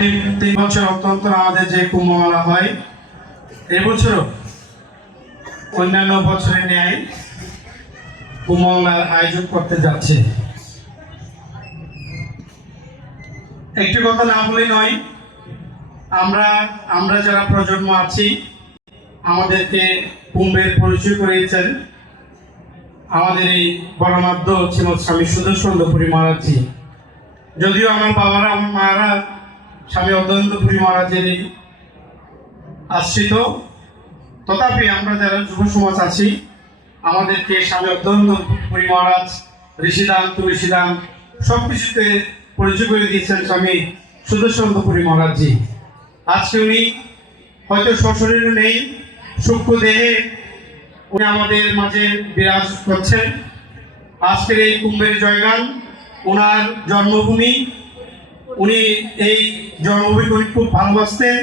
তিন বছর অন্তর আমাদের যে কুম্ভমেলা হয় এবছরও অন্যান্য বছরের ন্যায় কুম্ভমেলার আয়োজন করতে যাচ্ছে। একটি কথা না বলে নয়, আমরা আমরা যারা প্রজন্ম আছি, আমাদেরকে কুম্ভের পরিচয় করিয়েছেন আমাদের এই বড়মাদ্য শ্রীমৎ স্বামী সুদর্শনপুরী মহারাজজি। যদিও আমার বাবারা মারা স্বামী অদ্বৈতপুরী মহারাজের আশ্রিত। তথাপি আমরা যারা যুব সমাজ আছি, আমাদেরকে স্বামী অদ্বৈতপুরী মহারাজ, ঋষিদান, তুলসীদান সব কিছুতে পরিচয় করে দিয়েছেন স্বামী সুদর্শনপুরী মহারাজজি। আজকে উনি হয়তো সশরীরে নেই, সূক্ষ্ম দেহে উনি আমাদের মাঝে বিরাজ করছেন। আজকের এই কুম্ভের জয়গান ওনার জন্মভূমি উনি এই জন্মভূমি খুব ভালোবাসতেন।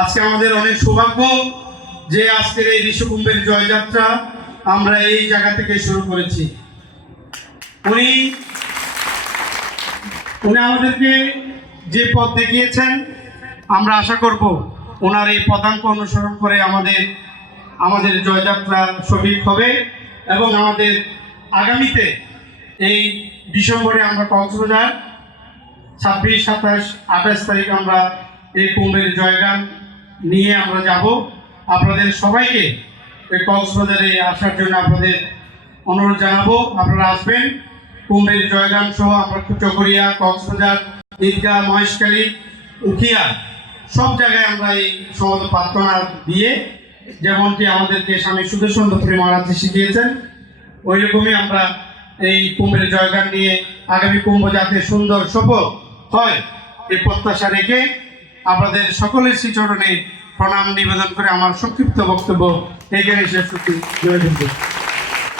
আজকে আমাদের অনেক সৌভাগ্য যে আজকের এই ঋষিকুম্ভের জয়যাত্রা আমরা এই জায়গা থেকে শুরু করেছি। উনি উনি আমাদেরকে যে পথ দেখিয়েছেন, আমরা আশা করব ওনার এই পদাঙ্ক অনুসরণ করে আমাদের আমাদের জয়যাত্রা সঠিক হবে এবং আমাদের আগামীতে এই ডিসেম্বরে আমরা কক্সবাজার ছাব্বিশ, সাতাশ, আঠাশ তারিখ আমরা এই কুম্ভের জয়গান নিয়ে আমরা যাব। আপনাদের সবাইকে এই কক্সবাজারে আসার জন্য আপনাদের অনুরোধ জানাব। আপনারা আসবেন। কুম্ভের জয়গান সহ আমরা চকরিয়া কক্সবাজার, ঈদগাহ, মহেশখালী, উখিয়া সব জায়গায় আমরা এই সমস্ত প্রার্থনা দিয়ে যেমনটি আমাদেরকে স্বামী সুদর্শন দত্তী মহারাজ শিখিয়েছেন ওই রকমই আমরা এই কুম্ভের জয়গান নিয়ে আগামী কুম্ভ যাতে সুন্দর, সফল হয়। এই প্রত্যাশা রেখে আপনাদের সকলের শ্রীচরণে প্রণাম নিবেদন করে আমার সংক্ষিপ্ত বক্তব্য এখানে শেষ করছি।